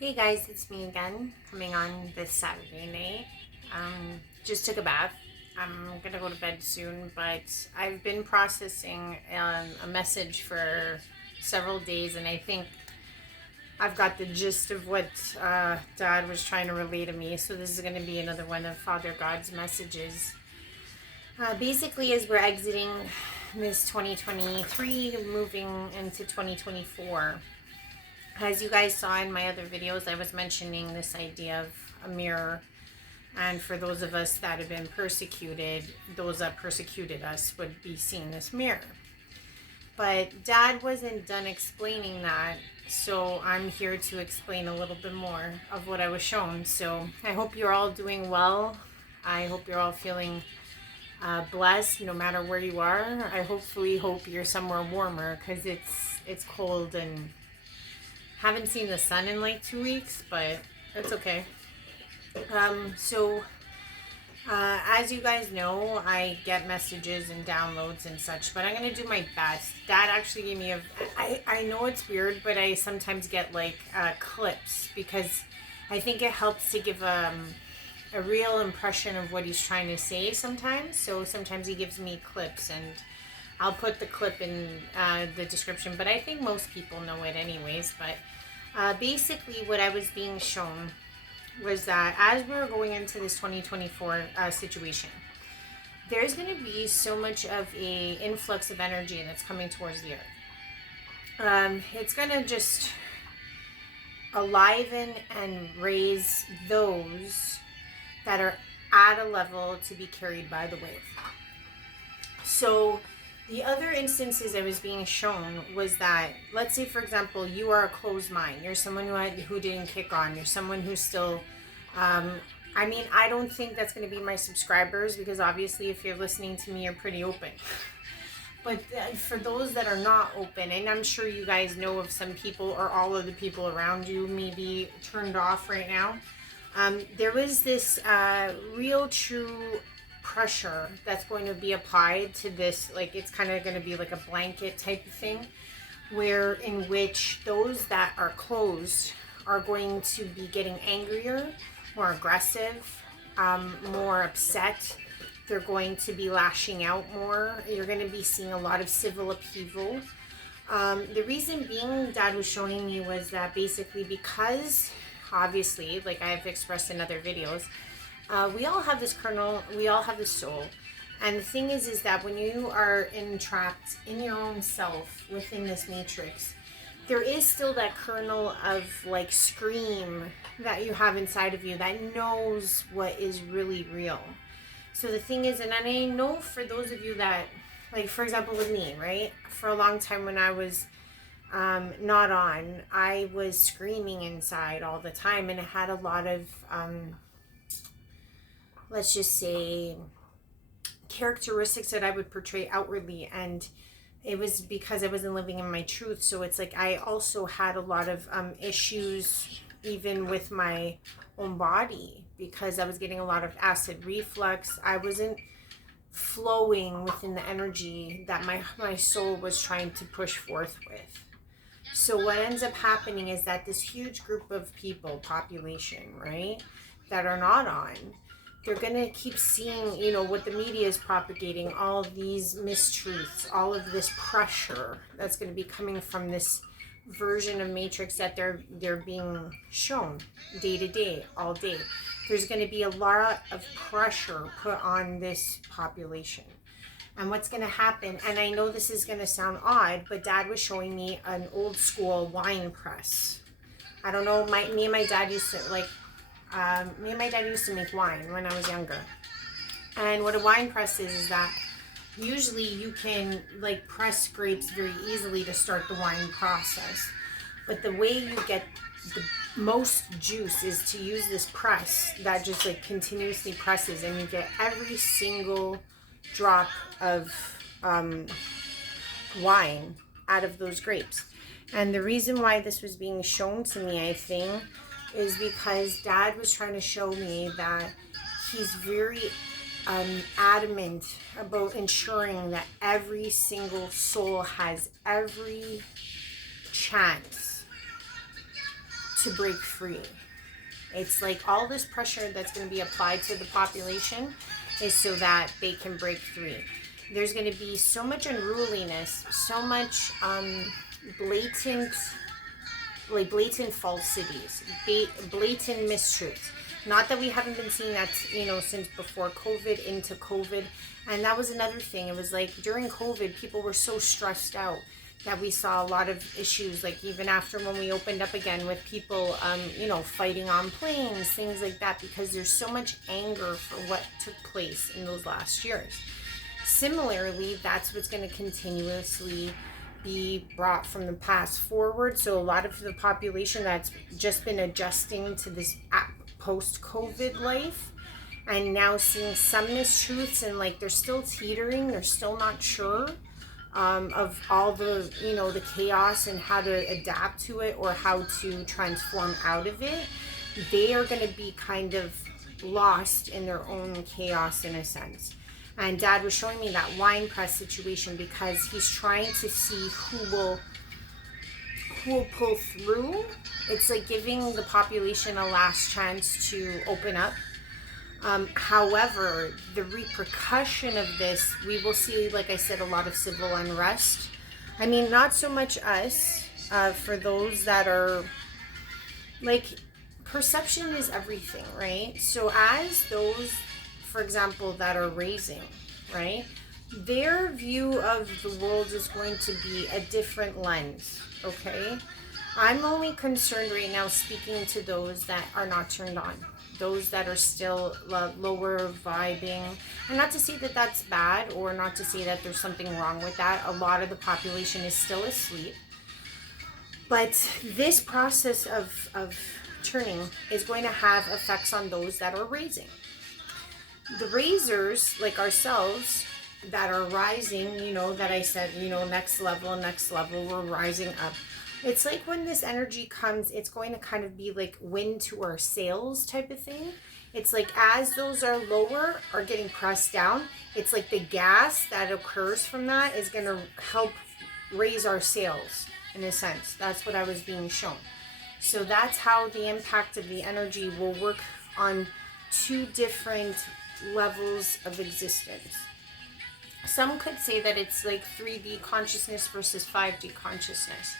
Hey guys, it's me again, coming on this Saturday night. Just took a bath. I'm gonna go to bed soon, but I've been processing a message for several days, and I think I've got the gist of what Dad was trying to relay to me. So this is gonna be another one of Father God's messages. Basically, as we're exiting this 2023, moving into 2024. As you guys saw in my other videos, I was mentioning this idea of a mirror. And for those of us that have been persecuted, those that persecuted us would be seeing this mirror. But Dad wasn't done explaining that, so I'm here to explain a little bit more of what I was shown. So I hope you're all doing well. I hope you're all feeling blessed no matter where you are. I hope you're somewhere warmer because it's cold and haven't seen the sun in like 2 weeks, but it's okay. As you guys know, I get messages and downloads and such, but I'm going to do my best. Dad actually gave me I know it's weird, but I sometimes get like clips because I think it helps to give a real impression of what he's trying to say sometimes. So sometimes he gives me clips, and I'll put the clip in the description, but I think most people know it anyways. But basically what I was being shown was that as we were going into this 2024 situation, there's going to be so much of a influx of energy that's coming towards the earth. It's going to just aliven and raise those that are at a level to be carried by the wave. So the other instances I was being shown was that, let's say, for example, you are a closed mind. You're someone who didn't kick on. You're someone who's still, I don't think that's going to be my subscribers because obviously if you're listening to me, you're pretty open. But for those that are not open, and I'm sure you guys know of some people or all of the people around you maybe turned off right now, there was this real true pressure that's going to be applied to this, like it's kind of going to be like a blanket type of thing, where in which those that are closed are going to be getting angrier, more aggressive, more upset. They're going to be lashing out more. You're going to be seeing a lot of civil upheaval. The reason being Dad was showing me was that basically because obviously, like I've expressed in other videos, we all have this kernel, we all have this soul. And the thing is that when you are entrapped in your own self within this matrix, there is still that kernel of like scream that you have inside of you that knows what is really real. So the thing is, and I know for those of you that, like for example with me, right? For a long time when I was not on, I was screaming inside all the time, and it had a lot of let's just say characteristics that I would portray outwardly, and it was because I wasn't living in my truth. So it's like I also had a lot of issues even with my own body because I was getting a lot of acid reflux. I wasn't flowing within the energy that my soul was trying to push forth with. So what ends up happening is that this huge group of people, population, right, that are not on, they're going to keep seeing, what the media is propagating, all of these mistruths, all of this pressure that's going to be coming from this version of Matrix that they're being shown day to day, all day. There's going to be a lot of pressure put on this population. And what's going to happen, and I know this is going to sound odd, but Dad was showing me an old school wine press. I don't know, me and my dad used to make wine when I was younger. And what a wine press is that usually you can like press grapes very easily to start the wine process. But the way you get the most juice is to use this press that just like continuously presses, and you get every single drop of wine out of those grapes. And the reason why this was being shown to me, I think, is because Dad was trying to show me that he's very adamant about ensuring that every single soul has every chance to break free. It's like all this pressure that's going to be applied to the population is so that they can break free. There's going to be so much unruliness, so much blatant falsities, blatant mistruths. Not that we haven't been seeing that, since before COVID into COVID. And that was another thing. It was like during COVID, people were so stressed out that we saw a lot of issues, like even after when we opened up again with people, fighting on planes, things like that, because there's so much anger for what took place in those last years. Similarly, that's what's going to continuously be brought from the past forward. So a lot of the population that's just been adjusting to this post-COVID life and now seeing some mistruths, and like they're still teetering, they're still not sure of all the the chaos and how to adapt to it or how to transform out of it. They are going to be kind of lost in their own chaos in a sense. And Dad was showing me that wine press situation because he's trying to see who will pull through. It's like giving the population a last chance to open up. However, the repercussion of this, we will see, like I said, a lot of civil unrest. I mean, not so much us, for those that are, like, perception is everything, right? So as those, for example, that are raising, right, their view of the world is going to be a different lens, okay? I'm only concerned right now speaking to those that are not turned on, those that are still lower vibing. And not to say that that's bad, or not to say that there's something wrong with that. A lot of the population is still asleep. But this process of turning is going to have effects on those that are raising. The raisers, like ourselves, that are rising, that I said, next level, we're rising up. It's like when this energy comes, it's going to kind of be like wind to our sails type of thing. It's like as those are lower are getting pressed down, it's like the gas that occurs from that is going to help raise our sails in a sense. That's what I was being shown. So that's how the impact of the energy will work on two different levels of existence. Some could say that it's like 3D consciousness versus 5D consciousness.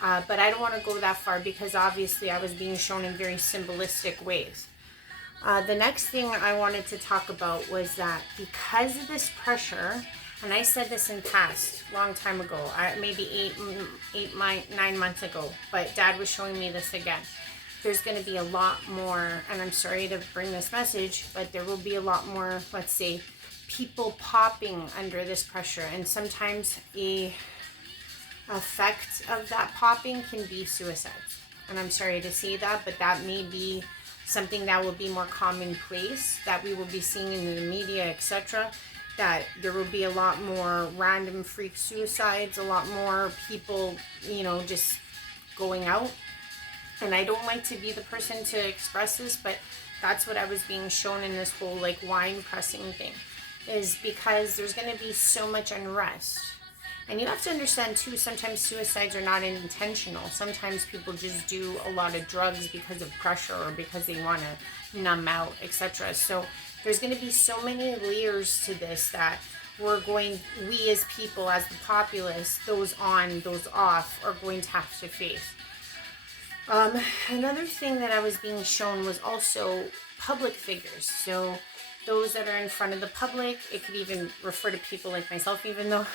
But I don't want to go that far because obviously I was being shown in very symbolistic ways. The next thing I wanted to talk about was that because of this pressure, and I said this in past, long time ago, maybe 9 months ago, but Dad was showing me this again. There's going to be a lot more, and I'm sorry to bring this message, but there will be a lot more, let's say, people popping under this pressure. And sometimes a effect of that popping can be suicide. And I'm sorry to say that, but that may be something that will be more commonplace, that we will be seeing in the media, etc. That there will be a lot more random freak suicides, a lot more people, just going out. And I don't like to be the person to express this, but that's what I was being shown in this whole like wine pressing thing, is because there's going to be so much unrest. And you have to understand too, sometimes suicides are not intentional. Sometimes people just do a lot of drugs because of pressure or because they want to numb out, etc. So there's going to be so many layers to this that we as people, as the populace, those on, those off, are going to have to face. Another thing that I was being shown was also public figures. So those that are in front of the public, it could even refer to people like myself, even though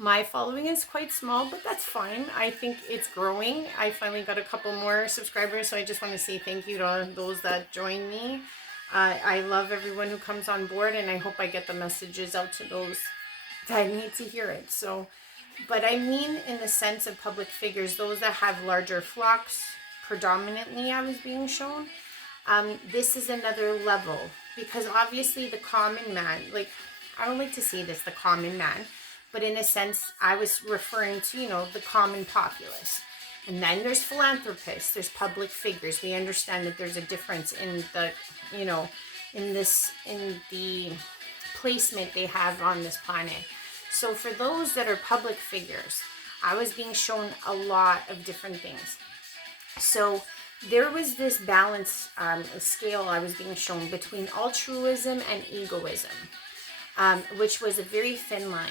my following is quite small, but that's fine. I think it's growing. I finally got a couple more subscribers, so I just want to say thank you to those that join me. I love everyone who comes on board, and I hope I get the messages out to those that need to hear it. So, but I mean in the sense of public figures, those that have larger flocks, predominantly I was being shown. This is another level, because obviously the common man, like, I don't like to say this, the common man, but in a sense, I was referring to, the common populace. And then there's philanthropists, there's public figures. We understand that there's a difference in the, in the placement they have on this planet. So for those that are public figures, I was being shown a lot of different things. So there was this balance scale I was being shown between altruism and egoism, which was a very thin line.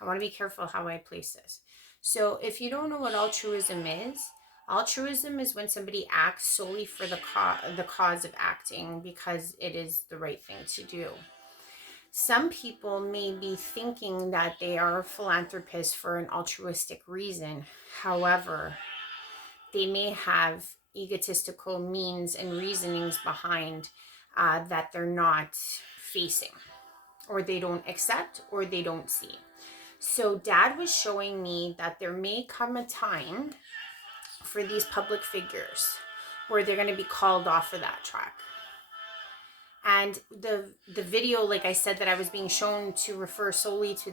I want to be careful how I place this. So if you don't know what altruism is when somebody acts solely for the cause of acting because it is the right thing to do. Some people may be thinking that they are philanthropists for an altruistic reason. However, they may have egotistical means and reasonings behind that they're not facing, or they don't accept, or they don't see. So Dad was showing me that there may come a time for these public figures where they're going to be called off of that track. And the video, like I said, that I was being shown to refer solely to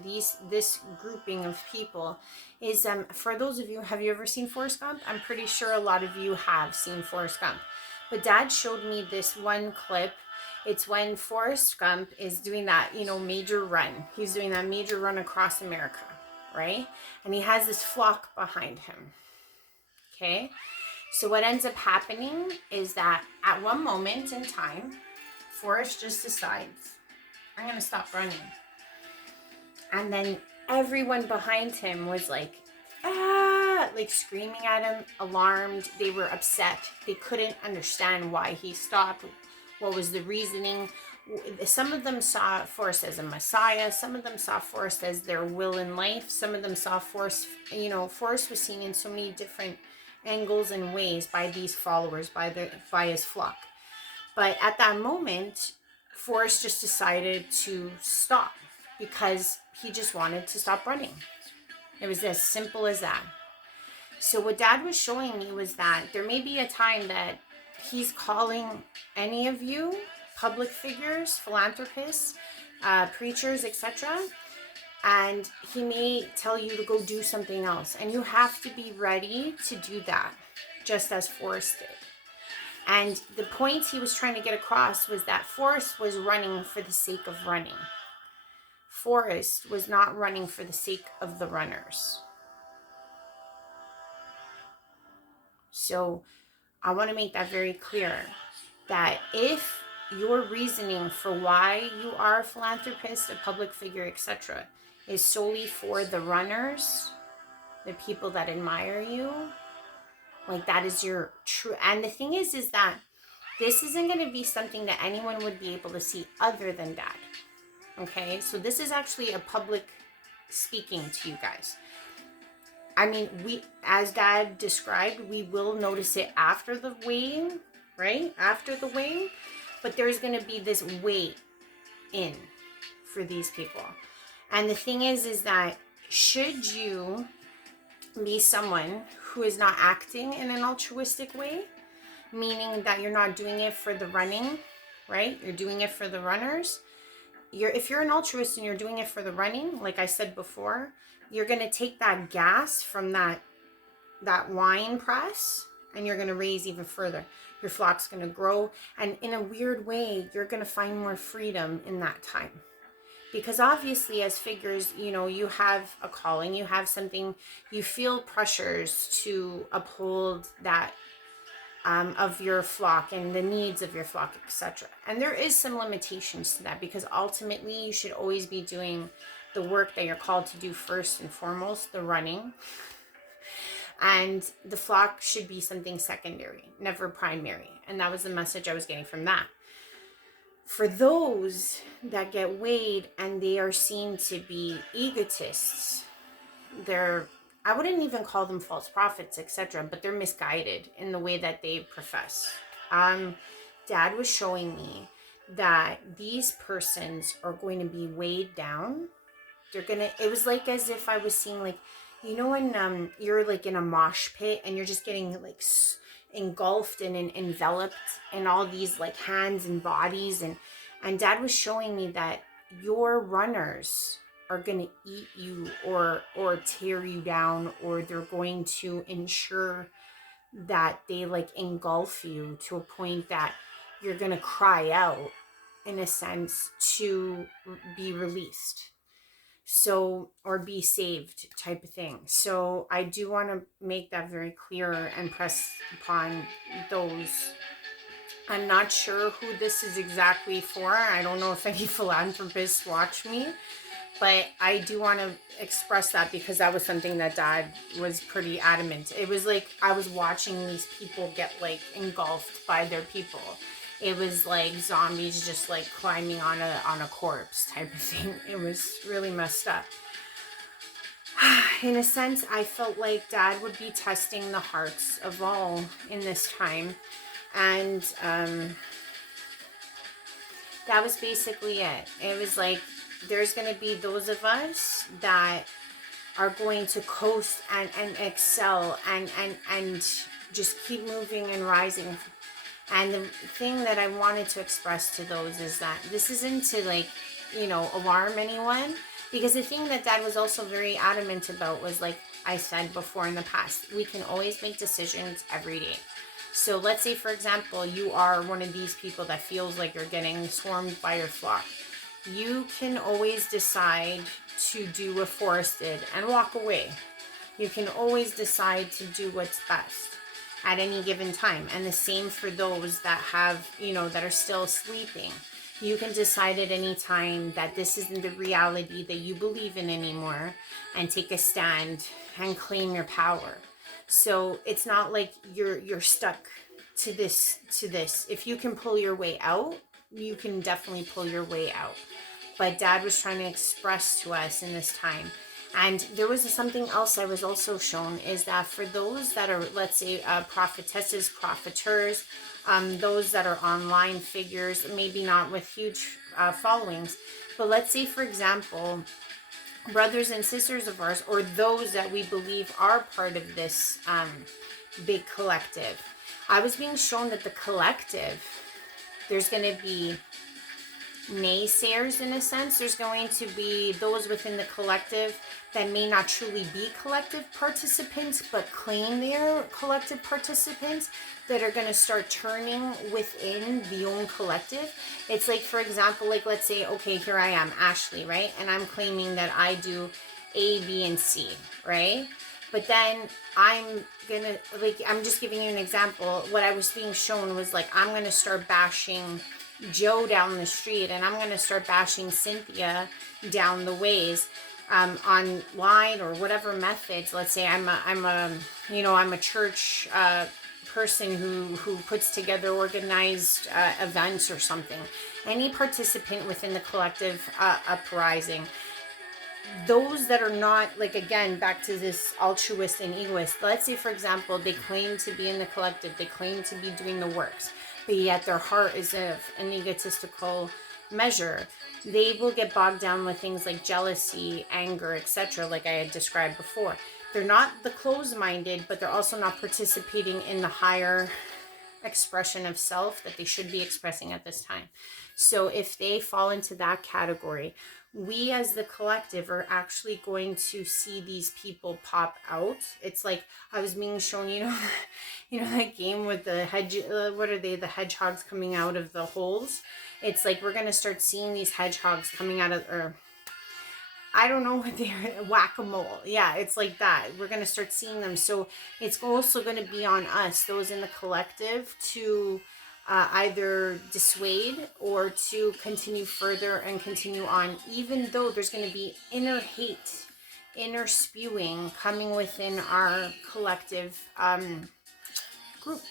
this grouping of people is for those of you, have you ever seen Forrest Gump? I'm pretty sure a lot of you have seen Forrest Gump. But Dad showed me this one clip. It's when Forrest Gump is doing that, major run. He's doing that major run across America, right? And he has this flock behind him. Okay? So what ends up happening is that at one moment in time, Forrest just decides, I'm going to stop running. And then everyone behind him was like, like screaming at him, alarmed. They were upset. They couldn't understand why he stopped. What was the reasoning? Some of them saw Forrest as a messiah. Some of them saw Forrest as their will in life. Some of them saw Forrest, Forrest was seen in so many different angles and ways by these followers, by his flock. But at that moment, Forrest just decided to stop because he just wanted to stop running. It was as simple as that. So what Dad was showing me was that there may be a time that he's calling any of you, public figures, philanthropists, preachers, etc., and he may tell you to go do something else. And you have to be ready to do that, just as Forrest did. And the point he was trying to get across was that Forrest was running for the sake of running. Forrest was not running for the sake of the runners. So I want to make that very clear, that if your reasoning for why you are a philanthropist, a public figure, etc., is solely for the runners, the people that admire you, like that is your true. And the thing is that this isn't going to be something that anyone would be able to see other than Dad. Okay, so this is actually a public speaking to you guys. I mean, as Dad described, we will notice it after the weighing, right? After the weighing, but there's going to be this weigh in for these people. And the thing is that should you be someone who is not acting in an altruistic way, meaning that you're not doing it for the running, right? You're doing it for the runners. If you're an altruist and you're doing it for the running, like I said before, you're going to take that gas from that wine press and you're going to raise even further. Your flock's going to grow. And in a weird way, you're going to find more freedom in that time. Because obviously as figures, you have a calling, you have something, you feel pressures to uphold that of your flock and the needs of your flock, etc. And there is some limitations to that, because ultimately you should always be doing the work that you're called to do first and foremost, the running. And the flock should be something secondary, never primary. And that was the message I was getting from that. For those that get weighed and they are seen to be egotists, I wouldn't even call them false prophets, etc., but they're misguided in the way that they profess. Dad was showing me that these persons are going to be weighed down. It was like as if I was seeing, like, when you're like in a mosh pit and you're just getting like engulfed and enveloped in all these like hands and bodies, and Dad was showing me that your runners are going to eat you or tear you down, or they're going to ensure that they like engulf you to a point that you're going to cry out, in a sense, to be released. So, or be saved type of thing. So I do want to make that very clear and press upon those. I'm not sure who this is exactly for. I don't know if any philanthropists watch me, but I do want to express that because that was something that Dad was pretty adamant. It was like I was watching these people get like engulfed by their people. It was like zombies just like climbing on a corpse type of thing. It was really messed up. In a sense, I felt like Dad would be testing the hearts of all in this time. And that was basically it. It was like there's going to be those of us that are going to coast and excel and just keep moving and rising. And the thing that I wanted to express to those is that this isn't to like, you know, alarm anyone, because the thing that Dad was also very adamant about was, like I said before in the past, we can always make decisions every day. So let's say, for example, you are one of these people that feels like you're getting swarmed by your flock. You can always decide to do what Forrest did and walk away. You can always decide to do what's best at any given time. And the same for those that have, you know, that are still sleeping. You can decide at any time that this isn't the reality that you believe in anymore and take a stand and claim your power. So it's not like you're stuck to this. If you can pull your way out, you can definitely pull your way out. But Dad was trying to express to us in this time. And there was something else I was also shown, is that for those that are, let's say, prophetesses, profiteurs, those that are online figures, maybe not with huge followings, but let's say, for example, brothers and sisters of ours, or those that we believe are part of this big collective. I was being shown that the collective, there's going to be naysayers in a sense. There's going to be those within the collective that may not truly be collective participants, but claim they're collective participants, that are going to start turning within the own collective. It's like, for example, like let's say, okay, here I am, Ashley, right? And I'm claiming that I do A, B, and C, right? But then I'm gonna, like, I'm just giving you an example. What I was being shown was like, I'm gonna start bashing Joe down the street, and I'm going to start bashing Cynthia down the ways, online or whatever methods. Let's say I'm a church person who puts together organized events or something. Any participant within the collective uprising. Those that are not, like, again, back to this altruist and egoist. Let's say, for example, they claim to be in the collective, they claim to be doing the works, but yet their heart is of an egotistical measure. They will get bogged down with things like jealousy, anger, etc., like I had described before. They're not the closed-minded, but they're also not participating in the higher expression of self that they should be expressing at this time. So if they fall into that category, we as the collective are actually going to see these people pop out. It's like I was being shown, you know that game with the hedge, what are they, the hedgehogs coming out of the holes. It's like we're going to start seeing these hedgehogs coming out of, or I don't know what they're, whack-a-mole. Yeah, it's like that. We're going to start seeing them. So it's also going to be on us, those in the collective, to either dissuade or to continue further and continue on, even though there's going to be inner hate, inner spewing coming within our collective group.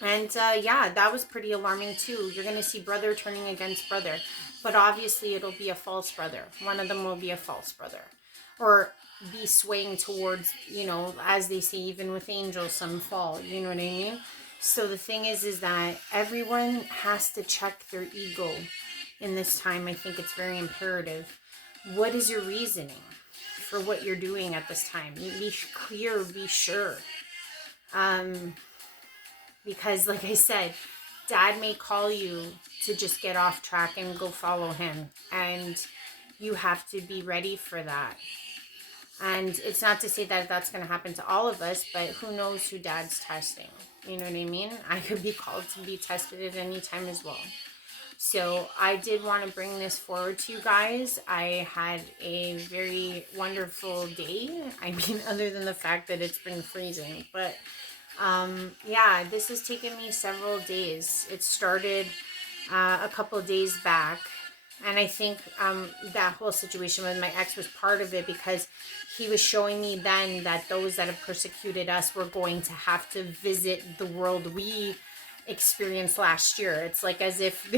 And yeah, that was pretty alarming too. You're going to see brother turning against brother, but obviously it'll be a false brother. One of them will be a false brother, or be swaying towards, as they say, even with angels, some fall, you know what I mean? So the thing is that everyone has to check their ego in this time. I think it's very imperative. What is your reasoning for what you're doing at this time? Be clear, be sure. Because like I said, Dad may call you to just get off track and go follow him. And you have to be ready for that. And it's not to say that that's going to happen to all of us, but who knows who Dad's testing. You know what I mean? I could be called to be tested at any time as well. So I did want to bring this forward to you guys. I had a very wonderful day. I mean, other than the fact that it's been freezing, but yeah, this has taken me several days. It started a couple of days back. And I think that whole situation with my ex was part of it, because he was showing me then that those that have persecuted us were going to have to visit the world we experienced last year. It's like as if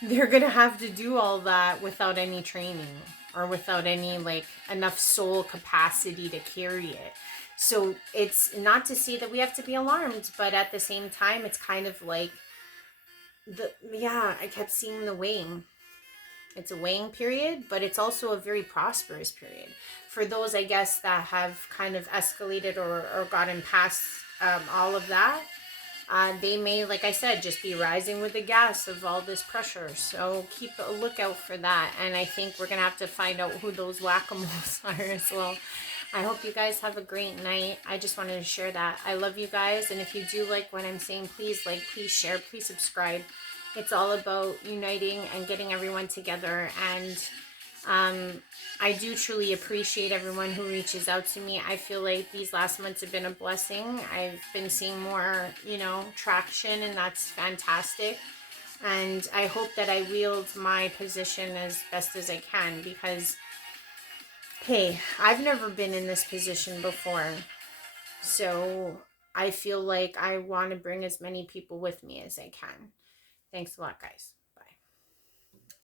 they're going to have to do all that without any training or without any like enough soul capacity to carry it. So it's not to say that we have to be alarmed, but at the same time, it's kind of like I kept seeing the weighing. It's a weighing period, but it's also a very prosperous period. For those, I guess, that have kind of escalated or gotten past all of that, they may, like I said, just be rising with the gas of all this pressure. So keep a lookout for that. And I think we're going to have to find out who those whack-a-moles are as well. I hope you guys have a great night. I just wanted to share that. I love you guys. And if you do like what I'm saying, please like, please share, please subscribe. It's all about uniting and getting everyone together. And I do truly appreciate everyone who reaches out to me. I feel like these last months have been a blessing. I've been seeing more, traction, and that's fantastic. And I hope that I wield my position as best as I can, because, hey, I've never been in this position before. So I feel like I want to bring as many people with me as I can. Thanks a lot, guys.